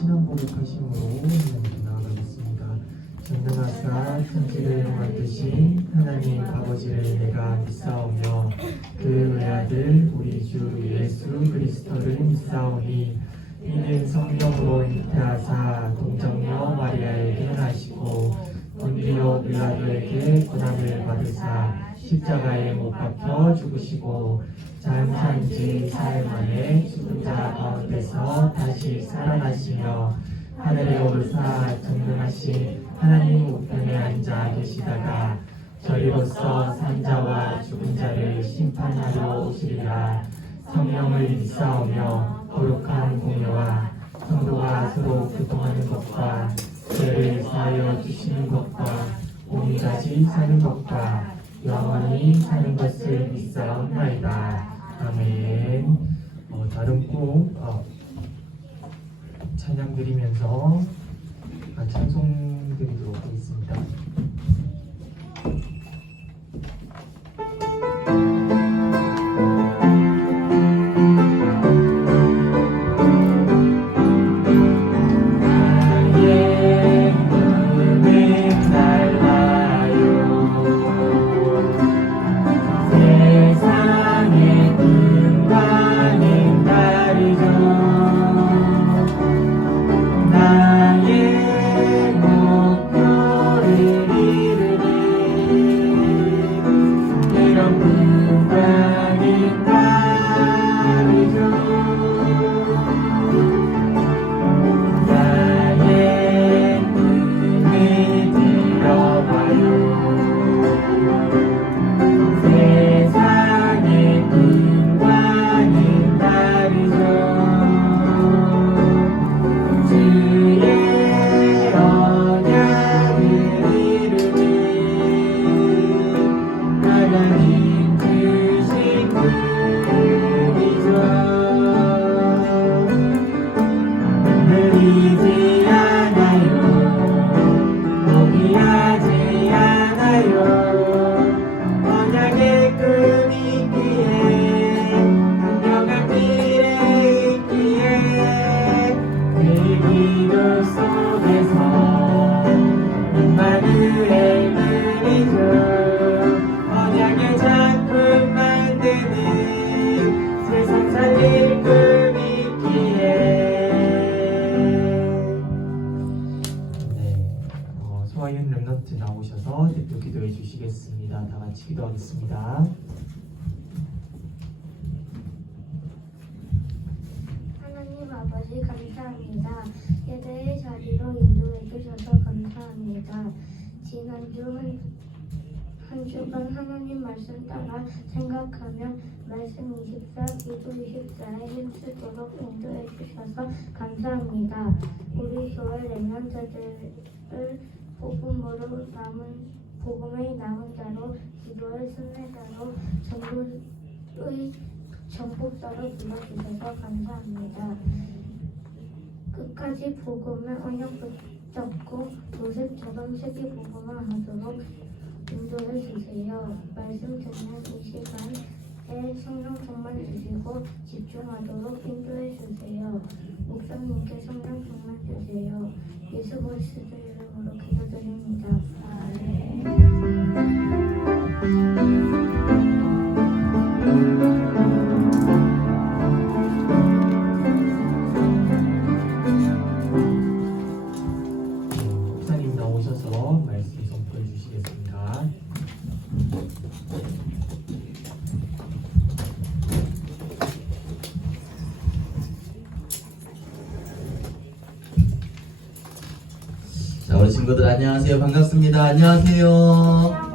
신앙 고백하심으로 하나님께 나아가겠습니다. 전능하사 천지를 만드신 하나님 아버지를 내가 믿사오며 그 외아들 우리 주 예수 그리스도를 믿사오니 이는 성령으로 잉태하사 동정녀 마리아에게 하시고 본디오 빌라도에게 고난을 받으사 십자가에 못 박혀 죽으시고 장사한 지 사흘 만에 죽은 자 가운데서 다시 살아나시며 하늘에 오르사 전능하신 하나님 우편에 앉아 계시다가 저리로서 산자와 죽은 자를 심판하러 오시리라. 성령을 믿사오며 거룩한 공예와 성도가 서로 교통하는 것과 죄를 사하여 주시는 것과 오늘까지 사는 것과 영원히 사는 것을 믿사옵나이다. 아멘. 다른 꼭 찬양 드리면서 찬송 드리도록 하겠습니다. 소아연 랩런트 나오셔서 대표 기도해 주시겠습니다. 다 같이 기도하겠습니다. 하나님 아버지 감사합니다. 예배의 자리로 인도해 주셔서 감사합니다. 지난주 한 주간 하나님 말씀 따라 생각하며 말씀 24, 기도 24에 힘쓰도록 인도해 주셔서 감사합니다. 우리 교회 랩런트들을 복음의 남은 자로 기도의 순례자로 전국자로 불러주셔서 감사합니다. 끝까지 복음의 언약 붙잡고 요셉처럼 세계 복음을 하도록 인도해 주세요. 말씀 듣는 이 시간에 성령 충만 주시고 집중하도록 인도해 주세요. 목사님께 성령 충만 주세요. 예수 그리스도 이름으로 기도드립니다. 아멘. 목사님 나오셔서 말씀 선포해 주시겠습니다. 자, 우리 친구들 안녕하세요. 반갑습니다. 안녕하세요.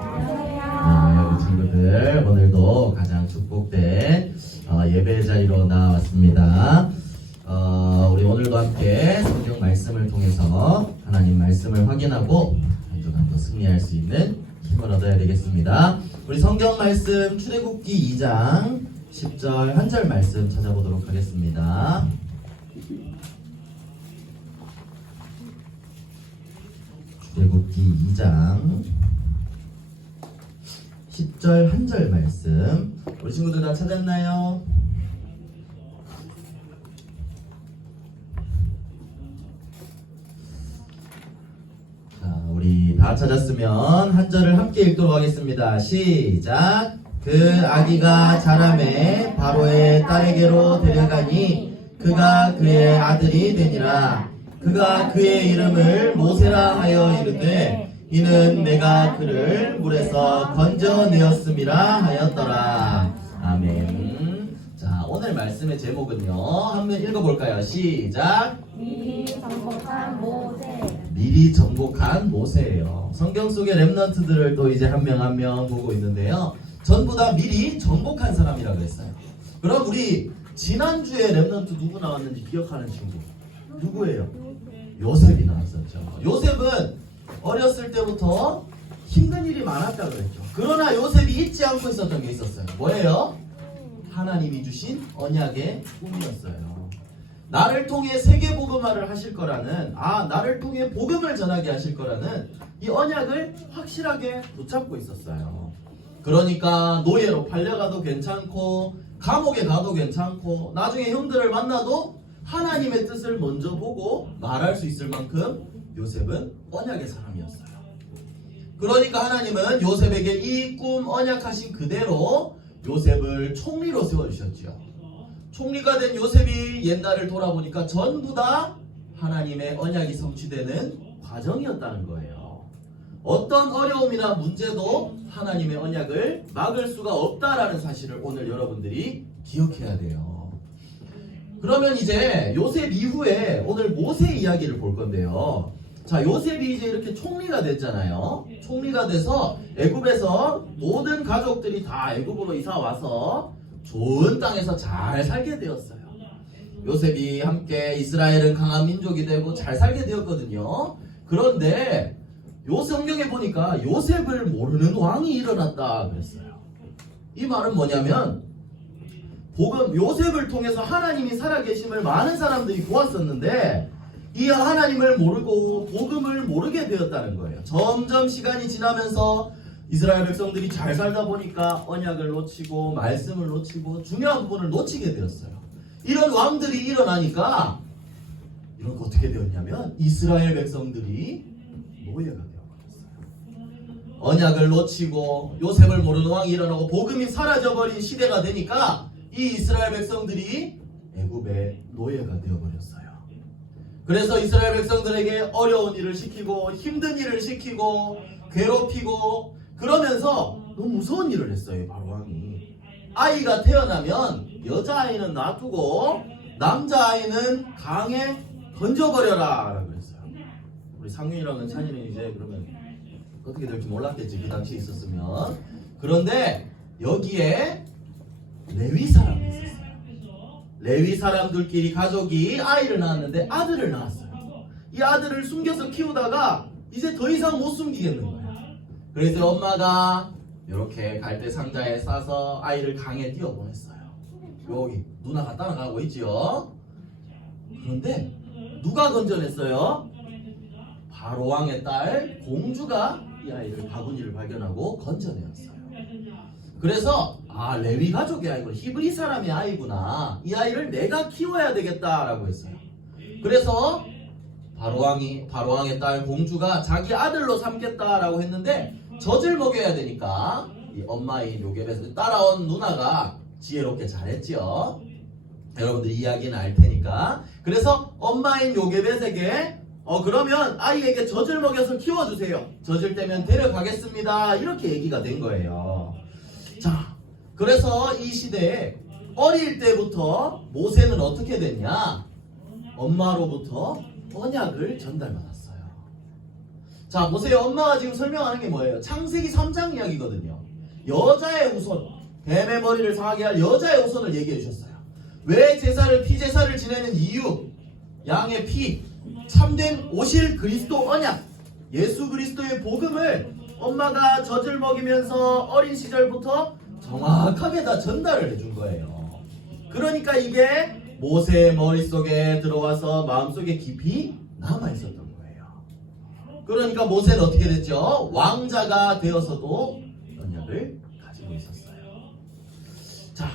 우리 친구들 오늘도 가장 축복된 예배 자리로 나왔습니다. 우리 오늘도 함께 성경 말씀을 통해서 하나님 말씀을 확인하고 한 주간 더 승리할 수 있는 힘을 얻어야 되겠습니다. 우리 성경 말씀 출애굽기 2장 10절 한 절 말씀 찾아보도록 하겠습니다. 출애굽기 2장 10절 한 절 말씀. 우리 친구들 다 찾았나요? 다 찾았으면 한 절을 함께 읽도록 하겠습니다. 시작. 그 아기가 자라매 바로의 딸에게로 데려가니 그가 그의 아들이 되니라. 그가 그의 이름을 모세라 하여 이르되 이는 내가 그를 물에서 건져내었음이라 하였더라. 아멘. 자, 오늘 말씀의 제목은요, 한번 읽어볼까요? 시작. 미리 정복한 모세. 미리 정복한 모세예요. 성경 속의 렘넌트들을 또 이제 한 명 한 명 보고 있는데요, 전부 다 미리 정복한 사람이라고 했어요. 그럼 우리 지난주에 렘넌트 누구 나왔는지 기억하는 친구 누구예요? 요셉이 나왔었죠. 요셉은 어렸을 때부터 힘든 일이 많았다고 그랬죠. 그러나 요셉이 잊지 않고 있었던 게 있었어요. 뭐예요? 하나님이 주신 언약의 꿈이었어요. 나를 통해 세계복음화를 하실 거라는, 나를 통해 복음을 전하게 하실 거라는 이 언약을 확실하게 붙잡고 있었어요. 그러니까 노예로 팔려가도 괜찮고 감옥에 가도 괜찮고 나중에 형들을 만나도 하나님의 뜻을 먼저 보고 말할 수 있을 만큼 요셉은 언약의 사람이었어요. 그러니까 하나님은 요셉에게 이 꿈 언약하신 그대로 요셉을 총리로 세워주셨죠. 총리가 된 요셉이 옛날을 돌아보니까 전부 다 하나님의 언약이 성취되는 과정이었다는 거예요. 어떤 어려움이나 문제도 하나님의 언약을 막을 수가 없다라는 사실을 오늘 여러분들이 기억해야 돼요. 그러면 이제 요셉 이후에 오늘 모세 이야기를 볼 건데요. 자, 요셉이 이제 이렇게 총리가 됐잖아요. 총리가 돼서 애굽에서 모든 가족들이 다 애굽으로 이사 와서 좋은 땅에서 잘 살게 되었어요. 요셉이 함께 이스라엘은 강한 민족이 되고 잘 살게 되었거든요. 그런데 요 성경에 보니까 요셉을 모르는 왕이 일어났다 그랬어요. 이 말은 뭐냐면 복음 요셉을 통해서 하나님이 살아계심을 많은 사람들이 보았었는데 이 하나님을 모르고 복음을 모르게 되었다는 거예요. 점점 시간이 지나면서 이스라엘 백성들이 잘 살다 보니까 언약을 놓치고 말씀을 놓치고 중요한 부분을 놓치게 되었어요. 이런 왕들이 일어나니까 이런 거 어떻게 되었냐면 이스라엘 백성들이 노예가 되어버렸어요. 언약을 놓치고 요셉을 모르는 왕이 일어나고 복음이 사라져버린 시대가 되니까 이 이스라엘 백성들이 애굽의 노예가 되어버렸어요. 그래서 이스라엘 백성들에게 어려운 일을 시키고 힘든 일을 시키고 괴롭히고 그러면서 너무 무서운 일을 했어요. 바로 왕이 아이가 태어나면 여자아이는 놔두고 남자아이는 강에 던져버려라 라고 했어요. 우리 상윤이랑은 찬이는 이제 그러면 어떻게 될지 몰랐겠지, 그 당시에 있었으면. 그런데 여기에 레위 사람이 있었어요. 레위 사람들끼리 가족이 아이를 낳았는데 아들을 낳았어요. 이 아들을 숨겨서 키우다가 이제 더 이상 못 숨기겠는 거예요. 그래서 엄마가 이렇게 갈대 상자에 싸서 아이를 강에 띄워보냈어요. 여기 누나가 따라가고 있지요. 그런데 누가 건져냈어요? 바로 왕의 딸 공주가 이 아이를 바구니를 발견하고 건져내었어요. 그래서 레위 가족의 아이고 히브리 사람의 아이구나, 이 아이를 내가 키워야 되겠다라고 했어요. 그래서 바로 왕의 딸 공주가 자기 아들로 삼겠다라고 했는데 젖을 먹여야 되니까 이 엄마인 요게벳을 따라온 누나가 지혜롭게 잘했죠. 여러분들 이야기는 알 테니까. 그래서 엄마인 요게벳에게 그러면 아이에게 젖을 먹여서 키워주세요. 젖을 떼면 데려가겠습니다. 이렇게 얘기가 된 거예요. 자, 그래서 이 시대에 어릴 때부터 모세는 어떻게 됐냐? 엄마로부터 언약을 전달받았어요. 자, 보세요. 엄마가 지금 설명하는 게 뭐예요? 창세기 3장 이야기거든요. 여자의 후손, 뱀의 머리를 상하게 할 여자의 후손을 얘기해 주셨어요. 왜 피제사를 지내는 이유, 양의 피, 참된 오실 그리스도 언약, 예수 그리스도의 복음을 엄마가 젖을 먹이면서 어린 시절부터 정확하게 다 전달을 해준 거예요. 그러니까 이게 모세의 머릿속에 들어와서 마음속에 깊이 남아있었던 거예요. 그러니까 모세는 어떻게 됐죠? 왕자가 되어서도 언약을 가지고 있었어요. 자,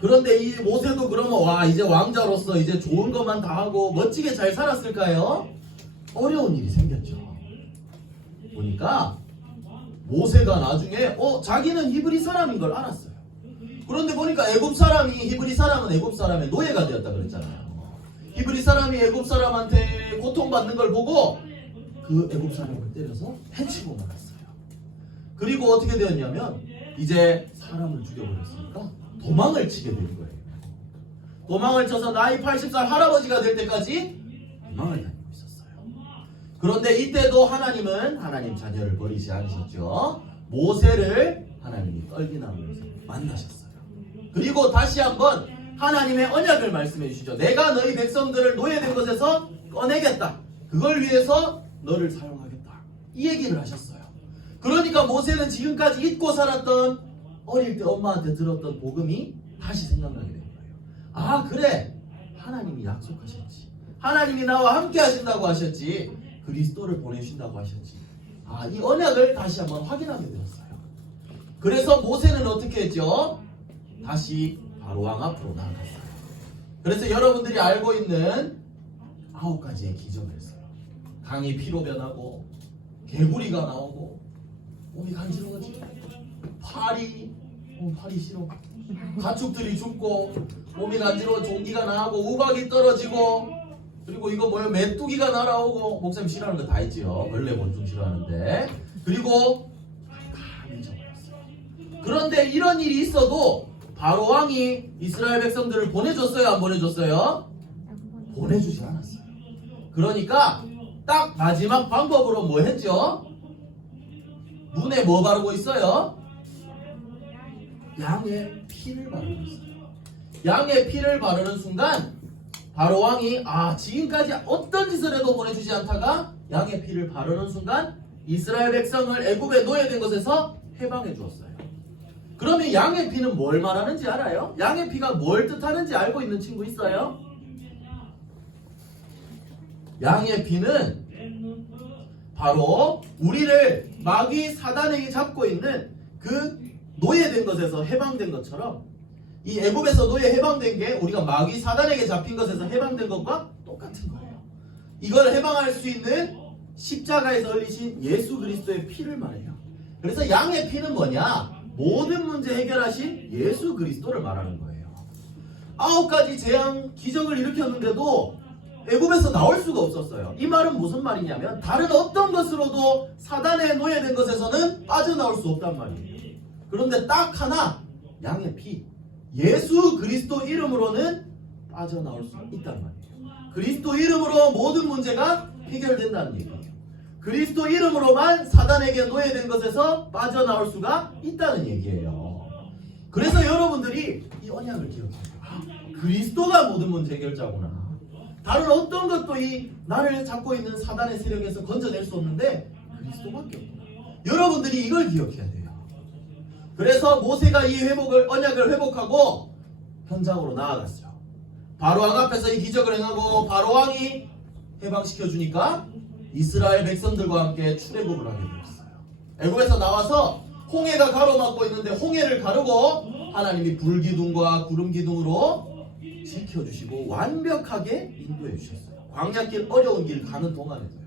그런데 이 모세도 그러면 이제 왕자로서 이제 좋은 것만 다 하고 멋지게 잘 살았을까요? 어려운 일이 생겼죠. 보니까 모세가 나중에 자기는 히브리 사람인 걸 알았어요. 그런데 보니까 애굽 사람이 히브리 사람은 애굽 사람의 노예가 되었다 그랬잖아요. 히브리 사람이 애굽 사람한테 고통받는 걸 보고 그 애굽 사람을 때려서 해치고 말았어요. 그리고 어떻게 되었냐면 이제 사람을 죽여버렸으니까 도망을 치게 된 거예요. 도망을 쳐서 나이 80살 할아버지가 될 때까지 도망을 다니고 있었어요. 그런데 이때도 하나님은 하나님 자녀를 버리지 않으셨죠. 모세를 하나님이 떨기나무에서 만나셨어요. 그리고 다시 한번 하나님의 언약을 말씀해 주시죠. 내가 너희 백성들을 노예된 것에서 꺼내겠다. 그걸 위해서 너를 사용하겠다. 이 얘기를 하셨어요. 그러니까 모세는 지금까지 잊고 살았던 어릴 때 엄마한테 들었던 복음이 다시 생각나게 된 거예요. 아 그래, 하나님이 약속하셨지. 하나님이 나와 함께 하신다고 하셨지. 그리스도를 보내신다고 하셨지. 아, 이 언약을 다시 한번 확인하게 되었어요. 그래서 모세는 어떻게 했죠? 다시 바로왕 앞으로 나아갔어요. 그래서 여러분들이 알고 있는 9가지의 기적을 했어요. 강이 피로 변하고 개구리가 나오고 몸이 간지러워지고 팔이 싫어. 가축들이 죽고 몸이 간지러워 종기가 나고 우박이 떨어지고 그리고 이거 뭐예요? 메뚜기가 날아오고 목사님 싫어하는 거 다 있지요. 벌레 곤충 싫어하는데 그리고 감이 져버렸어요. 그런데 이런 일이 있어도 바로 왕이 이스라엘 백성들을 보내줬어요? 안 보내줬어요? 보내주지 않았어요. 그러니까 딱 마지막 방법으로 뭐 했죠? 눈에 뭐 바르고 있어요? 양의 피를 바르고 있어요. 양의 피를 바르는 순간 바로 왕이 지금까지 어떤 짓을 해도 보내주지 않다가 양의 피를 바르는 순간 이스라엘 백성을 애굽에 노예된 것에서 해방해 주었어요. 그러면 양의 피는 뭘 말하는지 알아요? 양의 피가 뭘 뜻하는지 알고 있는 친구 있어요? 양의 피는 바로 우리를 마귀 사단에게 잡고 있는 그 노예된 것에서 해방된 것처럼 이 애굽에서 노예 해방된 게 우리가 마귀 사단에게 잡힌 것에서 해방된 것과 똑같은 거예요. 이걸 해방할 수 있는 십자가에서 흘리신 예수 그리스도의 피를 말해요. 그래서 양의 피는 뭐냐? 모든 문제 해결하신 예수 그리스도를 말하는 거예요. 9가지 재앙 기적을 일으켰는데도 애굽에서 나올 수가 없었어요. 이 말은 무슨 말이냐면 다른 어떤 것으로도 사단의 노예된 것에서는 빠져나올 수 없단 말이에요. 그런데 딱 하나, 양의 피, 예수 그리스도 이름으로는 빠져나올 수 있단 말이에요. 그리스도 이름으로 모든 문제가 해결된다는 얘기예요. 그리스도 이름으로만 사단에게 노예된 것에서 빠져나올 수가 있다는 얘기예요. 그래서 여러분들이 이 언약을 기억해요. 그리스도가 모든 문제 해결자구나. 다른 어떤 것도 이 나를 잡고 있는 사단의 세력에서 건져낼 수 없는데 그리스도밖에 없구나. 여러분들이 이걸 기억해야 돼요. 그래서 모세가 이 언약을 회복하고 현장으로 나아갔어요. 바로왕 앞에서 이 기적을 행하고 바로왕이 해방시켜 주니까 이스라엘 백성들과 함께 출애굽을 하게 되었어요. 애굽에서 나와서 홍해가 가로막고 있는데 홍해를 가르고 하나님이 불기둥과 구름기둥으로 지켜주시고 완벽하게 인도해 주셨어요. 광야길 어려운 길 가는 동안에도요.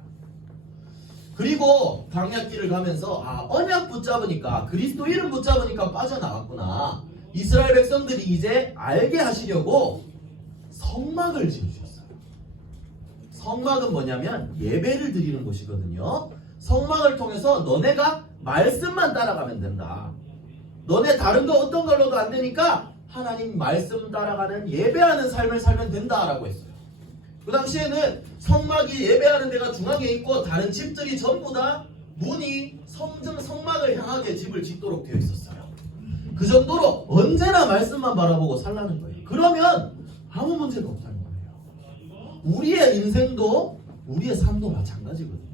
그리고 광야길을 가면서 언약 붙잡으니까 그리스도 이름 붙잡으니까 빠져나갔구나. 이스라엘 백성들이 이제 알게 하시려고 성막을 지으셨어요. 성막은 뭐냐면 예배를 드리는 곳이거든요. 성막을 통해서 너네가 말씀만 따라가면 된다. 너네 다른 거 어떤 걸로도 안 되니까 하나님 말씀 따라가는 예배하는 삶을 살면 된다라고 했어요. 그 당시에는 성막이 예배하는 데가 중앙에 있고 다른 집들이 전부 다 문이 성막을 향하게 집을 짓도록 되어 있었어요. 그 정도로 언제나 말씀만 바라보고 살라는 거예요. 그러면 아무 문제가 없다는 거예요. 우리의 인생도 우리의 삶도 마찬가지거든요.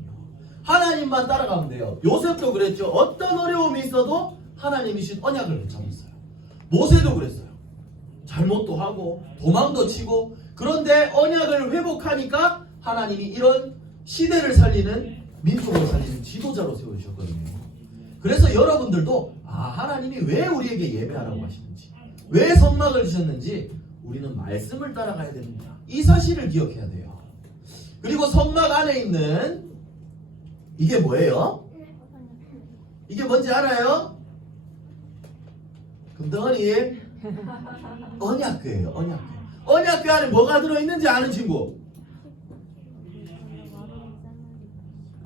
하나님만 따라가면 돼요. 요셉도 그랬죠. 어떤 어려움이 있어도 하나님이신 언약을 붙잡았어요. 모세도 그랬어요. 잘못도 하고 도망도 치고 그런데 언약을 회복하니까 하나님이 이런 시대를 살리는 민족을 살리는 지도자로 세우셨거든요. 그래서 여러분들도 하나님이 왜 우리에게 예배하라고 하시는지 왜 성막을 주셨는지 우리는 말씀을 따라가야 됩니다. 이 사실을 기억해야 돼요. 그리고 성막 안에 있는 이게 뭐예요? 이게 뭔지 알아요? 금덩어리 언약궤예요. 언약궤. 언약궤 안에 뭐가 들어있는지 아는 친구?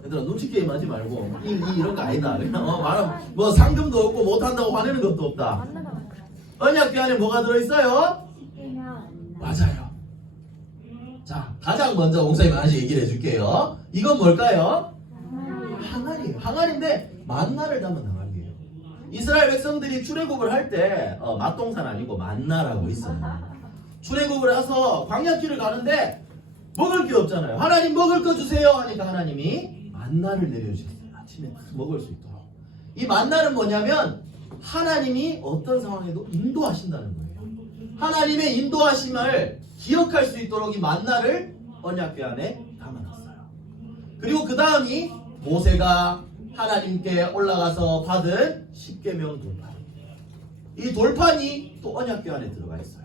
얘들아 눈치 게임 하지 말고 이런 거 아니다. 그냥 말하면 뭐 상금도 없고 못한다고 화내는 것도 없다. 언약궤 안에 뭐가 들어있어요? 맞아요. 자, 가장 먼저 목사님 하나씩 얘기를 해줄게요. 이건 뭘까요? 항아리예요. 항아리인데 만나를 담은 항아리예요. 이스라엘 백성들이 출애굽을 할 때 맛동산 아니고 만나라고 있어요. 출애굽을 해서 광야길을 가는데 먹을 게 없잖아요. 하나님 먹을 거 주세요 하니까 하나님이 만나를 내려주셨어요. 아침에 먹을 수 있도록. 이 만나는 뭐냐면 하나님이 어떤 상황에도 인도하신다는 거예요. 하나님의 인도하심을 기억할 수 있도록 이 만나를 언약궤 안에 담아놨어요. 그리고 그 다음이 모세가 하나님께 올라가서 받은 십계명 돌판. 이 돌판이 또 언약궤 안에 들어가 있어요.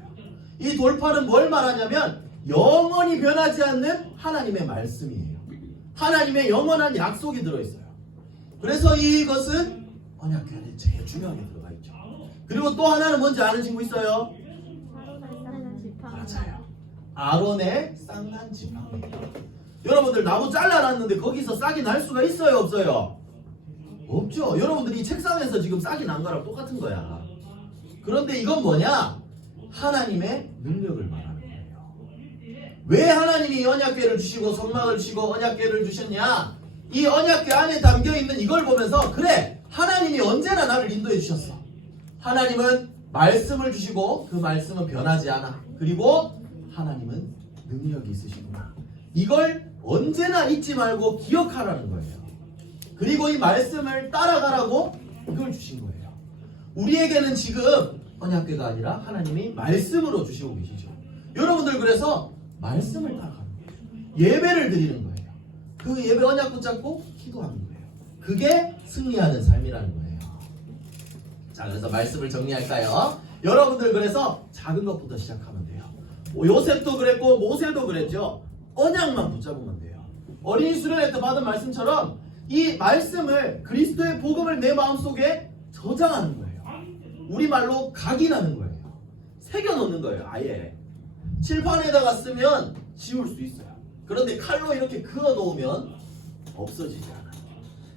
이 돌판은 뭘 말하냐면 영원히 변하지 않는 하나님의 말씀이에요. 하나님의 영원한 약속이 들어있어요. 그래서 이것은 언약궤 안에 제일 중요하게 들어가 있죠. 그리고 또 하나는 뭔지 아는 친구 있어요? 맞아요. 아론의 쌍난 지팡이예요. 여러분들 나무 잘라놨는데 거기서 싹이 날 수가 있어요, 없어요? 없죠. 여러분들이 이 책상에서 지금 싹이 난 거랑 똑같은 거야. 그런데 이건 뭐냐? 하나님의 능력을 말하는 거예요. 왜 하나님이 언약궤를 주시고 성막을 주시고 언약궤를 주셨냐? 이 언약궤 안에 담겨있는 이걸 보면서 그래, 하나님이 언제나 나를 인도해 주셨어. 하나님은 말씀을 주시고 그 말씀은 변하지 않아. 그리고 하나님은 능력이 있으시구나. 이걸 언제나 잊지 말고 기억하라는 거예요. 그리고 이 말씀을 따라가라고 이걸 주신 거예요. 우리에게는 지금 언약궤가 아니라 하나님이 말씀으로 주시고 계시죠. 여러분들 그래서 말씀을 따라가는 거예요. 예배를 드리는 거예요. 그 예배 언약 붙잡고 기도하는 거예요. 그게 승리하는 삶이라는 거예요. 자, 그래서 말씀을 정리할까요? 여러분들 그래서 작은 것부터 시작하면 돼요. 요셉도 그랬고 모세도 그랬죠. 언약만 붙잡으면 돼요. 어린이 수련회 때 받은 말씀처럼 이 말씀을 그리스도의 복음을 내 마음속에 저장하는 거예요. 우리말로 각인하는 거예요. 새겨놓는 거예요. 아예 칠판에다가 쓰면 지울 수 있어요. 그런데 칼로 이렇게 그어놓으면 없어지지 않아요.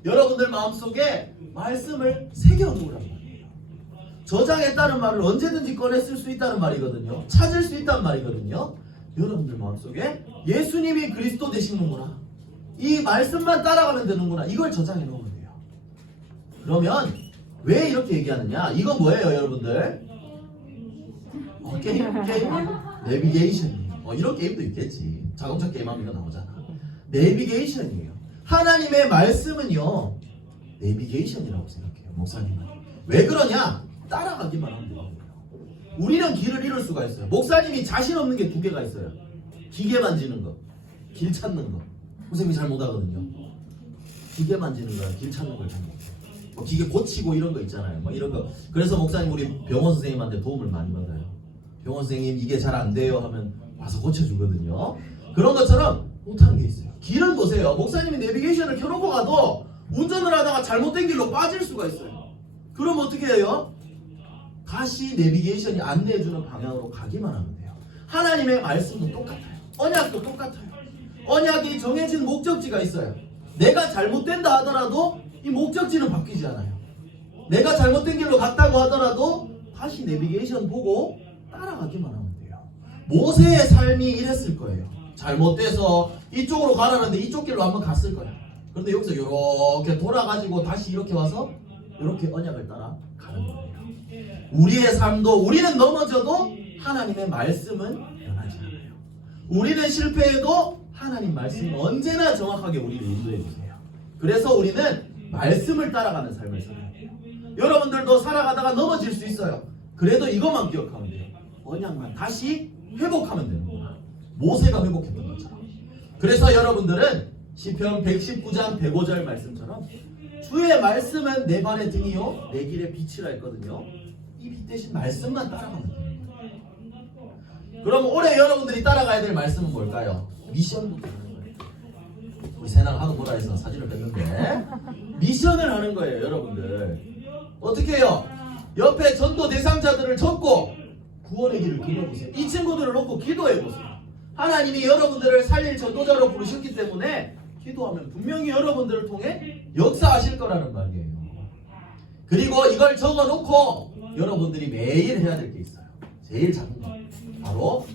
여러분들 마음속에 말씀을 새겨놓으란 말이에요. 저장했다는 말을 언제든지 꺼내 쓸 수 있다는 말이거든요. 찾을 수 있다는 말이거든요. 여러분들 마음속에 예수님이 그리스도 되시는구나, 이 말씀만 따라가면 되는구나, 이걸 저장해 놓으면 돼요. 그러면 왜 이렇게 얘기하느냐? 이건 뭐예요 여러분들? 게임? 내비게이션이에요. 이런 게임도 있겠지. 자동차 게임하면 이거 나오잖아. 내비게이션이에요. 하나님의 말씀은요 내비게이션이라고 생각해요. 목사님은. 왜 그러냐? 따라가기만 하면 돼요. 우리는 길을 잃을 수가 있어요. 목사님이 자신 없는 게 두 개가 있어요. 기계 만지는 거, 길 찾는 거. 선생님이 잘 못하거든요. 기계 만지는 거랑 길 찾는 걸 잘 못해요. 뭐 기계 고치고 이런 거 있잖아요. 뭐 이런 거. 그래서 목사님 우리 병원 선생님한테 도움을 많이 받아요. 병원 선생님 이게 잘 안 돼요 하면 와서 고쳐주거든요. 그런 것처럼 못하는 게 있어요. 길은 보세요. 목사님이 내비게이션을 켜놓고 가도 운전을 하다가 잘못된 길로 빠질 수가 있어요. 그럼 어떻게 해요? 다시 내비게이션이 안내해주는 방향으로 가기만 하면 돼요. 하나님의 말씀도 똑같아요. 언약도 똑같아요. 언약이 정해진 목적지가 있어요. 내가 잘못된다 하더라도 이 목적지는 바뀌지 않아요. 내가 잘못된 길로 갔다고 하더라도 다시 내비게이션 보고 따라가기만 하면 돼요. 모세의 삶이 이랬을 거예요. 잘못돼서 이쪽으로 가라는데 이쪽 길로 한번 갔을 거예요. 그런데 여기서 이렇게 돌아가지고 다시 이렇게 와서 이렇게 언약을 따라 가는 거예요. 우리의 삶도 우리는 넘어져도 하나님의 말씀은 변하지 않아요. 우리는 실패해도 하나님 말씀은 언제나 정확하게 우리를 인도해 주세요. 그래서 우리는 말씀을 따라가는 삶을 살아야 돼요. 여러분들도 살아가다가 넘어질 수 있어요. 그래도 이것만 기억하면 돼요. 언약만 다시 회복하면 되는구나. 모세가 회복했던 것처럼. 그래서 여러분들은 시편 119장 105절 말씀처럼 주의 말씀은 내 발의 등이요 내 길의 빛이라 했거든요. 이 빛 대신 말씀만 따라가면 돼요. 그럼 올해 여러분들이 따라가야 될 말씀은 뭘까요? 미션부터 하는 거예요. 새날 하도 보라 해서 사진을 뺐는데 미션을 하는 거예요, 여러분들. 어떻게 해요? 옆에 전도 대상자들을 적고 구원의 길을 그려보세요. 이 친구들을 놓고 기도해보세요. 하나님이 여러분들을 살릴 전도자로 부르셨기 때문에 기도하면 분명히 여러분들을 통해 역사하실 거라는 말이에요. 그리고 이걸 적어놓고 여러분들이 매일 해야 될 게 있어요. 제일 작은 거 바로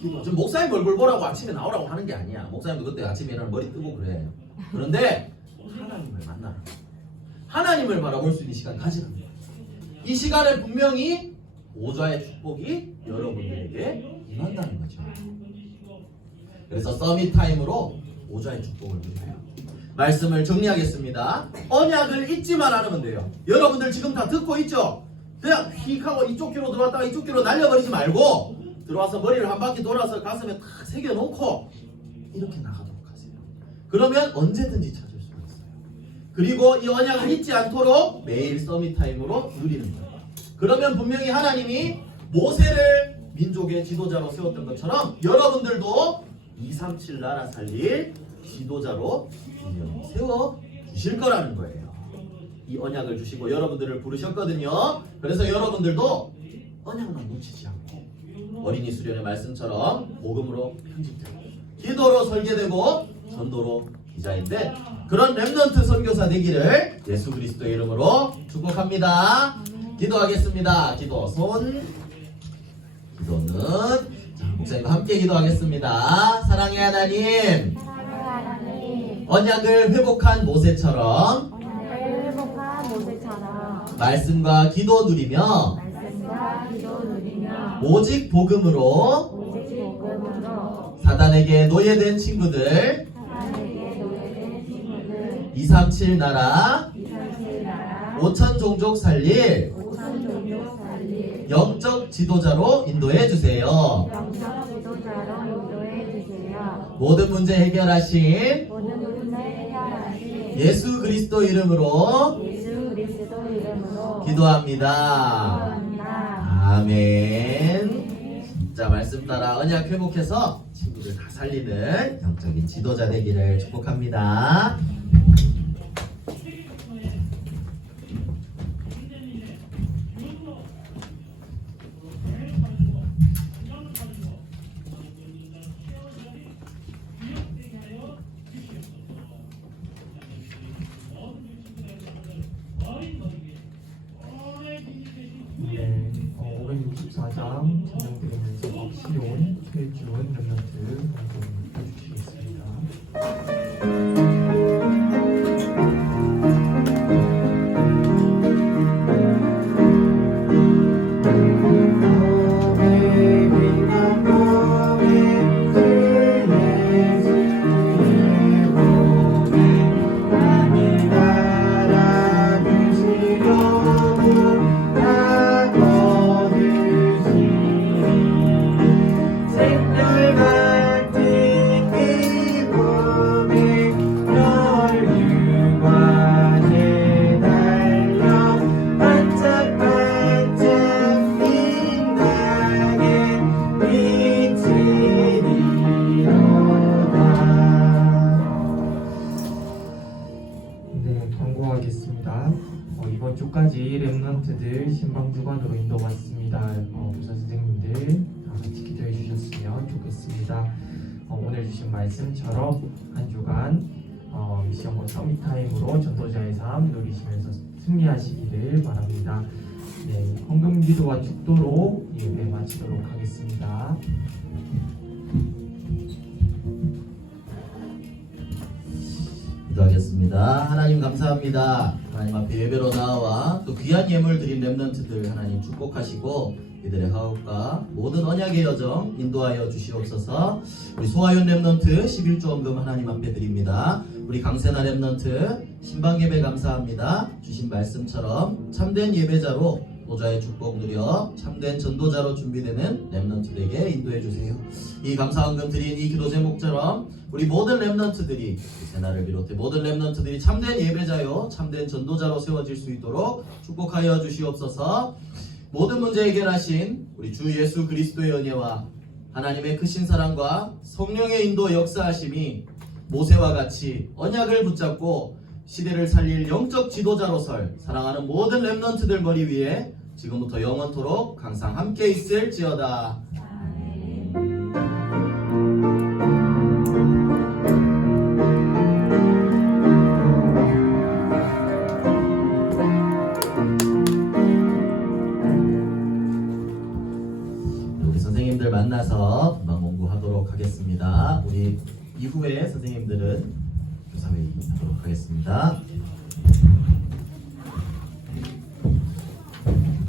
기도. 지금 목사님 얼굴 보라고 아침에 나오라고 하는 게 아니야. 목사님도 그때 아침에 일어나면 머리 뜨고 그래. 그런데 하나님을 만나라. 하나님을 바라볼 수 있는 시간 가지라는 거예요. 이 시간에 분명히 보좌의 축복이 여러분들에게 임한다는 거죠. 그래서 서밋 타임으로 보좌의 축복을 누려요. 말씀을 정리하겠습니다. 언약을 잊지만 않으면 돼요. 여러분들 지금 다 듣고 있죠? 그냥 휙 하고 이쪽 귀로 들어왔다가 이쪽 귀로 날려버리지 말고 들어와서 머리를 한 바퀴 돌아서 가슴에 탁 새겨놓고 이렇게 나가도록 하세요. 그러면 언제든지 찾을 수가 있어요. 그리고 이 언약을 잊지 않도록 매일 서밋 타임으로 누리는 거예요. 그러면 분명히 하나님이 모세를 민족의 지도자로 세웠던 것처럼 여러분들도 237 나라 살릴 지도자로 세워 주실 거라는 거예요. 이 언약을 주시고 여러분들을 부르셨거든요. 그래서 여러분들도 언약만 놓치지 않고 어린이 수련의 말씀처럼 복음으로 편집되고 기도로 설계되고 전도로 기자인데 그런 렘넌트 선교사 되기를 예수 그리스도의 이름으로 축복합니다. 기도하겠습니다. 기도 손. 기도는 자, 목사님과 함께 기도하겠습니다. 사랑의 하나님, 언약을 회복한 모세처럼 말씀과 기도 누리며 오직 복음으로 사단에게 노예된 친구들 237 나라 5천 종족 살릴 영적 지도자로 인도해 주세요. 모든 문제 해결하신 예수 그리스도 이름으로 기도합니다. 아멘. 진짜 말씀 따라 언약 회복해서 친구들 다 살리는 영적인 지도자 되기를 축복합니다. 네, 564장 찬양드리면서 박시온, 최준, 렘넌트 한번 해주시겠습니다. 네, 경고하겠습니다. 이번 주까지 렘넌트들 신방주간으로 인도받습니다. 교사 선생님들 다 같이 기도해 주셨으면 좋겠습니다. 오늘 주신 말씀처럼 한 주간 미션고 서밋타임으로 전도자의 삶 누리시면서 승리하시기를 바랍니다. 네, 헌금기도와 축도로 예배 마치도록 하겠습니다. 기도하겠습니다. 하나님 감사합니다. 하나님 앞에 예배로 나와 또 귀한 예물 드린 렘넌트들 하나님 축복하시고 이들의 하옵과 모든 언약의 여정 인도하여 주시옵소서. 우리 소아연 렘넌트 11조 헌금 하나님 앞에 드립니다. 우리 강세나 렘넌트 신방 예배 감사합니다. 주신 말씀처럼 참된 예배자로 보좌의 축복 누려 참된 전도자로 준비되는 렘넌트들에게 인도해 주세요. 이 감사헌금 드린 이 기도 제목처럼 우리 모든 렘넌트들이 세나를 비롯해 모든 렘넌트들이 참된 예배자요 참된 전도자로 세워질 수 있도록 축복하여 주시옵소서. 모든 문제 해결하신 우리 주 예수 그리스도의 은혜와 하나님의 크신 사랑과 성령의 인도 역사하심이 모세와 같이 언약을 붙잡고 시대를 살릴 영적 지도자로설 사랑하는 모든 렘넌트들 머리 위에 지금부터 영원토록 항상 함께 있을지어다. 우리 선생님들 만나서 금방 공부하도록 하겠습니다. 우리 이후에 선생님들은 교사회의 하도록 하겠습니다.